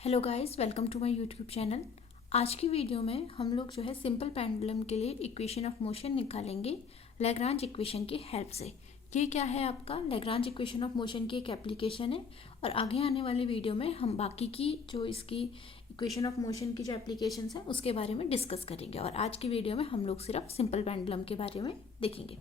Hello guys, welcome to my YouTube channel. आज की video में हम लोग जो है सिंपल पेंडुलम के लिए इक्वेशन ऑफ मोशन निकालेंगे लैग्रांज इक्वेशन की हेल्प से। ये क्या है, आपका लैग्रांज इक्वेशन ऑफ मोशन की एक एप्लीकेशन है और आगे आने वाली वीडियो में हम बाकी की जो इसकी इक्वेशन ऑफ मोशन की जो एप्लीकेशंस हैं उसके बारे में डिस्कस करेंगे। और आज की वीडियो में हम लोग सिर्फ सिंपल पेंडुलम के बारे में देखेंगे।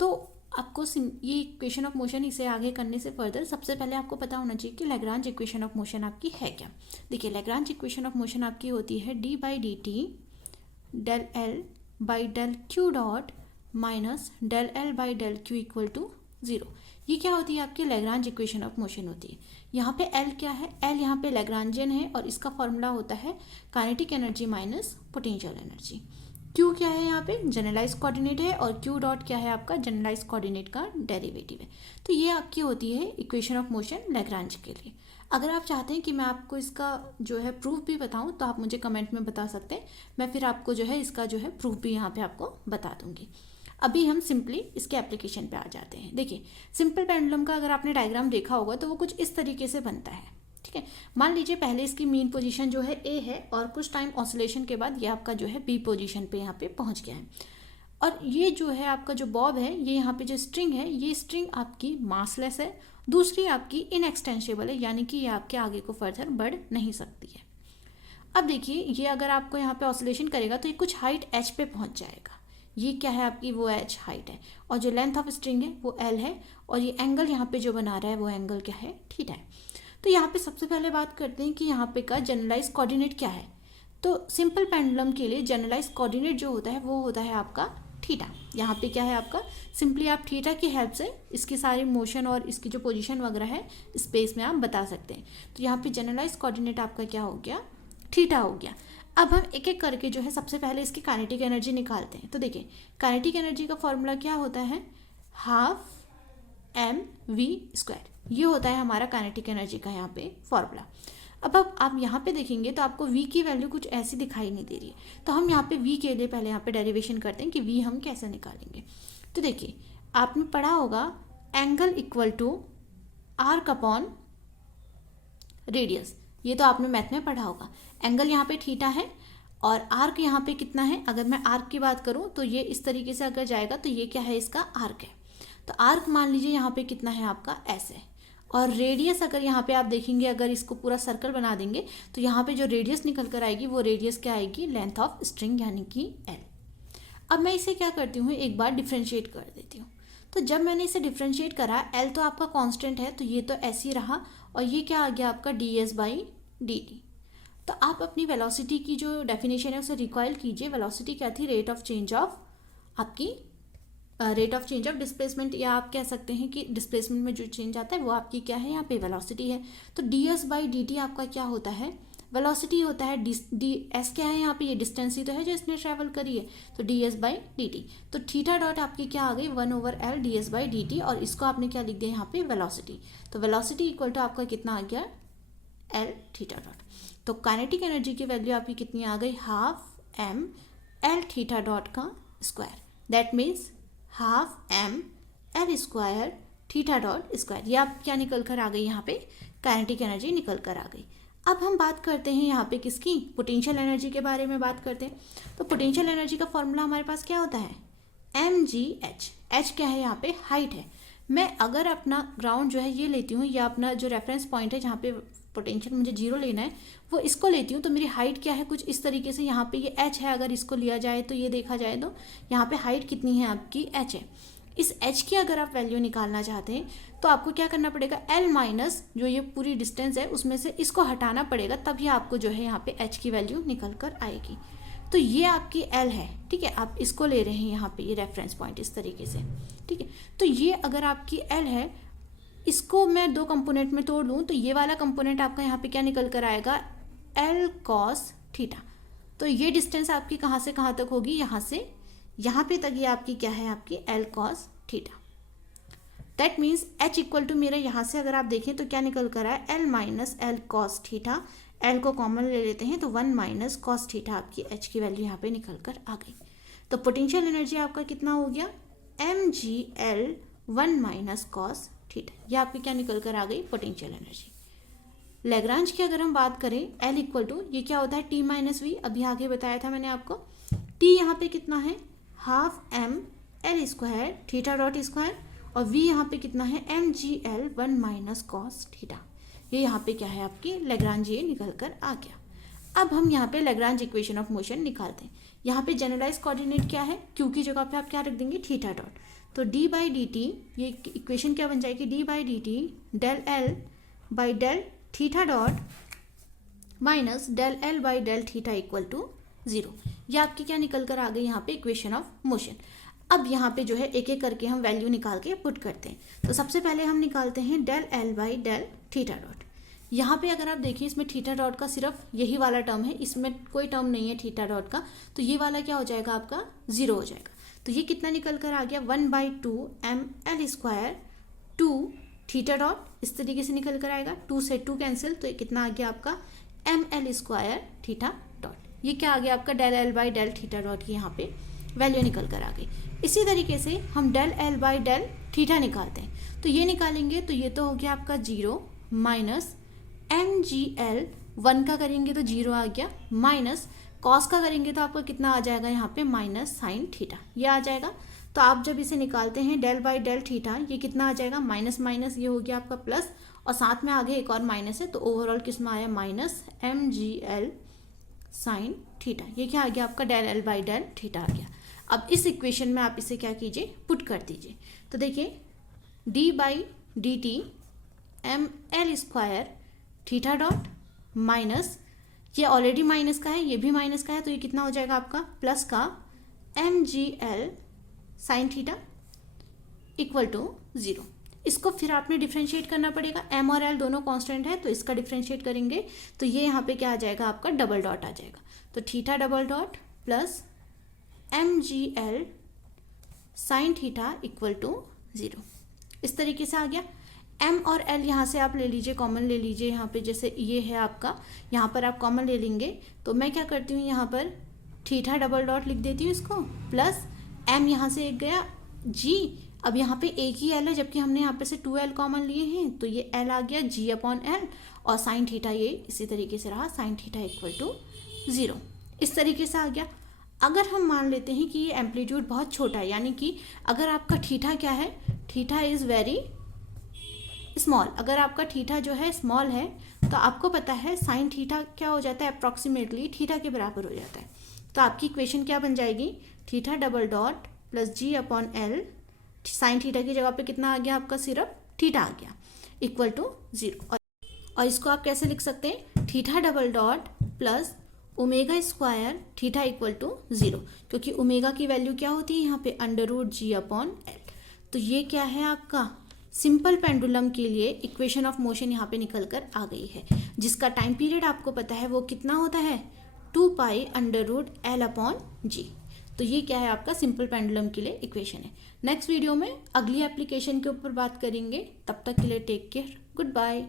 तो आपको ये इक्वेशन ऑफ मोशन इसे आगे करने से फर्दर सबसे पहले आपको पता होना चाहिए कि लैग्रांज इक्वेशन ऑफ मोशन आपकी है क्या। देखिए, लैग्रांज इक्वेशन ऑफ मोशन आपकी होती है d by d t del L by del q dot minus del L by del q equal to zero. ये क्या होती है, आपकी लैग्रांज इक्वेशन ऑफ मोशन होती है। यहाँ पे एल क्या है, एल यहाँ पे लैग्रांजियन है और इसका फॉर्मूला होता है kinetic energy minus potential energy. Q क्या है, यहाँ पे जनरलाइज कोऑर्डिनेट है और क्यू डॉट क्या है, आपका जनरलाइज कोऑर्डिनेट का डेरिवेटिव है। तो ये आपकी होती है इक्वेशन ऑफ मोशन लैग्रांज के लिए। अगर आप चाहते हैं कि मैं आपको इसका जो है प्रूफ भी बताऊं तो आप मुझे कमेंट में बता सकते हैं, मैं फिर आपको जो है इसका जो है प्रूफ भी यहाँ पे आपको बता दूंगी। अभी हम सिंपली इसके एप्लीकेशन पे आ जाते हैं। देखिए, सिंपल पेंडुलम का अगर आपने डायग्राम देखा होगा तो वो कुछ इस तरीके से बनता है। ठीक है, मान लीजिए पहले इसकी मीन पोजीशन जो है ए है और कुछ टाइम ऑसिलेशन के बाद ये आपका जो है बी पोजीशन पे यहाँ पे पहुँच गया है। और ये जो है आपका जो बॉब है, ये यहाँ पे जो स्ट्रिंग है, ये स्ट्रिंग आपकी मासलेस है, दूसरी आपकी इनएक्सटेंशिबल है, यानी कि ये आपके आगे को फर्दर बढ़ नहीं सकती है। अब देखिए, ये अगर आपको यहाँ पे ऑसिलेशन करेगा तो ये कुछ हाइट एच पे पहुँच जाएगा। ये क्या है, आपकी वो एच हाइट है और जो लेंथ ऑफ स्ट्रिंग है वो एल है और ये एंगल यहाँ पे जो बना रहा है वो एंगल क्या है, थीटा है। तो यहाँ पे सबसे पहले बात करते हैं कि यहाँ पे का जनरलाइज कोऑर्डिनेट क्या है। तो सिंपल पेंडुलम के लिए जनरलाइज कोऑर्डिनेट जो होता है वो होता है आपका थीटा। यहाँ पे क्या है आपका, सिंपली आप थीटा की हेल्प से इसकी सारी मोशन और इसकी जो पोजीशन वगैरह है स्पेस में आप बता सकते हैं। तो यहाँ पे जनरलाइज कोऑर्डिनेट आपका क्या हो गया, थीटा हो गया। अब हम एक एक करके जो है सबसे पहले इसकी काइनेटिक एनर्जी निकालते हैं। तो देखिए, काइनेटिक एनर्जी का फॉर्मूला क्या होता है, हाफ एम वी स्क्वायर। ये होता है हमारा काइनेटिक एनर्जी का यहाँ पे फॉर्मूला। अब आप यहाँ पे देखेंगे तो आपको v की वैल्यू कुछ ऐसी दिखाई नहीं दे रही है। तो हम यहाँ पे v के लिए पहले यहाँ पे डेरिवेशन करते हैं कि v हम कैसे निकालेंगे। तो देखिए, आपने पढ़ा होगा angle equal to arc upon radius. ये तो आपने मैथ में पढ़ा होगा। एंगल यहाँ पे थीटा है और आर्क यहाँ पे कितना है, अगर मैं आर्क की बात करूँ तो ये इस तरीके से अगर जाएगा तो ये क्या है, इसका आर्क है। तो आर्क मान लीजिए यहाँ पे कितना है, आपका एस है। और रेडियस अगर यहाँ पे आप देखेंगे, अगर इसको पूरा सर्कल बना देंगे तो यहाँ पे जो रेडियस निकल कर आएगी वो रेडियस क्या आएगी, लेंथ ऑफ स्ट्रिंग यानी कि एल। अब मैं इसे क्या करती हूँ, एक बार डिफ्रेंशिएट कर देती हूँ। तो जब मैंने इसे डिफ्रेंशिएट करा, एल तो आपका कांस्टेंट है तो ये तो ऐसे ही रहा और ये क्या आ गया आपका D S by d T. तो आप अपनी वेलोसिटी की जो डेफिनेशन है उसे रिकॉइल कीजिए। वेलोसिटी क्या थी, रेट ऑफ चेंज ऑफ आपकी rate of change of displacement, या आप कह सकते हैं कि डिस्प्लेसमेंट में जो चेंज आता है वो आपकी क्या है, यहाँ पे वेलोसिटी है। तो D S by d T आपका क्या होता है, वेलोसिटी होता है। डी एस क्या है, यहाँ पे ये डिस्टेंस ही तो है जो इसने ट्रैवल करी है, तो D S by d T. तो थीटा डॉट आपकी क्या आ गई, 1/L D S by d T, और इसको आपने क्या लिख दिया यहाँ पे, वेलोसिटी। तो वेलोसिटी इक्वल टू आपका कितना आ गया, एल थीटा डॉट। तो काइनेटिक एनर्जी की वैल्यू आपकी कितनी आ गई, half M L theta dot का square. That means half M L square theta dot square. ये आप क्या निकल कर आ गई, यहाँ पे काइनेटिक एनर्जी निकल कर आ गई। अब हम बात करते हैं यहाँ पे किसकी, पोटेंशियल एनर्जी के बारे में बात करते हैं। तो पोटेंशियल एनर्जी का फॉर्मूला हमारे पास क्या होता है, एम जी एच। एच क्या है, यहाँ पे हाइट है। मैं अगर अपना ग्राउंड जो है ये लेती हूँ, या अपना जो रेफरेंस पॉइंट है जहाँ पे पोटेंशियल मुझे जीरो लेना है वो इसको लेती हूँ, तो मेरी हाइट क्या है, कुछ इस तरीके से। यहाँ पे ये एच है, अगर इसको लिया जाए तो ये देखा जाए तो यहाँ पे हाइट कितनी है आपकी, एच है। इस एच की अगर आप वैल्यू निकालना चाहते हैं तो आपको क्या करना पड़ेगा, एल माइनस जो ये पूरी डिस्टेंस है उसमें से इसको हटाना पड़ेगा, तभी आपको जो है यहाँ पे एच की वैल्यू निकल कर आएगी। तो ये आपकी एल है, ठीक है, आप इसको ले रहे हैं यहाँ पे, ये रेफरेंस पॉइंट इस तरीके से, ठीक है। तो ये अगर आपकी एल है, इसको मैं दो कंपोनेंट में तोड़ दूँ तो ये वाला कंपोनेंट आपका यहाँ पे क्या निकल कर आएगा, एल कॉस थीटा। तो ये डिस्टेंस आपकी कहाँ से कहाँ तक होगी, यहाँ से यहाँ पे तक, ये आपकी क्या है, आपकी L cos theta. That means h equal to मेरा यहाँ से अगर आप देखें तो क्या निकल कर आए, L minus L cos theta. L को कॉमन ले लेते हैं तो 1 माइनस कॉस थीटा, आपकी एच की वैल्यू यहाँ पे निकल कर आ गई। तो पोटेंशियल एनर्जी आपका कितना हो गया, एम जी एल 1 माइनस कॉस थीटा। ये आपकी क्या निकल कर आ गई, पोटेंशियल एनर्जी। लैग्रांज की अगर हम बात करें एल इक्वल टू ये क्या होता है टी माइनस वी, अभी आगे बताया था मैंने आपको। टी यहाँ पे कितना है half M L square theta dot square, और वी यहाँ पे कितना है एम जी एल 1 माइनस कॉस थीटा। ये यहाँ पे क्या है आपकी लैग्रांज ये निकल कर आ गया। अब हम यहाँ पे लैग्रांज इक्वेशन ऑफ मोशन निकालते हैं। यहाँ पे जनरलाइज कोऑर्डिनेट क्या है, क्यू की जगह पे आप क्या रख देंगे थीटा डॉट, तो डी बाई डी टी, ये इक्वेशन क्या बन जाएगी d by d t del L by del theta dot minus del L by del theta equal to 0। ये आपकी क्या निकल कर आ गई यहाँ पे इक्वेशन ऑफ मोशन। अब यहाँ पे जो है एक एक करके हम वैल्यू निकाल के पुट करते हैं। तो सबसे पहले हम निकालते हैं del L by del theta dot. यहाँ पे अगर आप देखिए इसमें थीटा डॉट का सिर्फ यही वाला टर्म है, इसमें कोई टर्म नहीं है थीटा डॉट का, तो ये वाला क्या हो जाएगा आपका 0 हो जाएगा। तो ये कितना निकल कर आ गया 1/2 m L square 2 theta dot, इस तरीके से निकल कर आएगा, 2 से 2 कैंसिल, तो ये कितना आ गया आपका m L square theta dot. ये क्या आ गया आपका del L by del theta dot की यहाँ पे वैल्यू निकल कर आ गई। इसी तरीके से हम del L by del theta निकालते हैं, तो ये निकालेंगे तो ये तो हो गया आपका 0 माइनस एम जी एल 1 का करेंगे तो 0 आ गया, माइनस कॉस का करेंगे तो आपका कितना आ जाएगा यहाँ पे माइनस साइन थीटा, ये आ जाएगा। तो आप जब इसे निकालते हैं डेल बाई डेल थीटा, ये कितना आ जाएगा माइनस माइनस ये हो गया आपका प्लस, और साथ में आगे एक और माइनस है, तो ओवरऑल किसमें आया माइनस एम जी एल साइन थीटा। ये क्या आ गया आपका del L by del theta आ गया। अब इस इक्वेशन में आप इसे क्या कीजिए पुट कर दीजिए, तो देखिए d by d t m L square theta dot minus, ये ऑलरेडी माइनस का है ये भी माइनस का है, तो ये कितना हो जाएगा आपका प्लस का m ji L sine theta equal to 0। इसको फिर आपने डिफ्रेंशिएट करना पड़ेगा, एम और एल दोनों कांस्टेंट है, तो इसका डिफ्रेंशिएट करेंगे तो ये यहाँ पे क्या आ जाएगा आपका डबल डॉट आ जाएगा, तो theta double dot plus m ji L sine theta equal to 0। इस तरीके से आ गया। m और l यहाँ से आप ले लीजिए, कॉमन ले लीजिए, यहाँ पे जैसे ये है आपका, यहाँ पर आप कॉमन ले लेंगे, तो मैं क्या करती हूँ यहाँ पर थीटा डबल डॉट लिख देती हूँ इसको, प्लस m यहाँ से एक गया g, अब यहाँ पे एक ही l है जबकि हमने यहाँ पे से 2l कॉमन लिए हैं, तो ये l आ गया g अपॉन l, और साइन थीटा ये इसी तरीके से रहा साइन थीटा इक्वल टू 0। इस तरीके से आ गया। अगर हम मान लेते हैं कि ये एम्पलीट्यूड बहुत छोटा है, यानी कि अगर आपका थीटा क्या है थीटा इज़ वेरी स्मॉल, अगर आपका थीटा जो है स्मॉल है तो आपको पता है साइन थीटा क्या हो जाता है अप्रॉक्सीमेटली थीटा के बराबर हो जाता है। तो आपकी इक्वेशन क्या बन जाएगी थीटा डबल डॉट प्लस जी अपॉन एल, साइन थीटा की जगह पे कितना आ गया आपका सिर्फ थीटा आ गया इक्वल टू 0। और इसको आप कैसे लिख सकते हैं theta double dot plus omega square theta equal to 0, क्योंकि ओमेगा की वैल्यू क्या होती है यहाँ पे अंडर रूट जी अपॉन एल। तो ये क्या है आपका सिंपल पेंडुलम के लिए इक्वेशन ऑफ मोशन यहाँ पे निकल कर आ गई है, जिसका टाइम पीरियड आपको पता है वो कितना होता है 2 pi under root L upon G. तो ये क्या है आपका सिंपल पेंडुलम के लिए इक्वेशन है। नेक्स्ट वीडियो में अगली एप्लीकेशन के ऊपर बात करेंगे, तब तक के लिए टेक केयर, गुड बाय।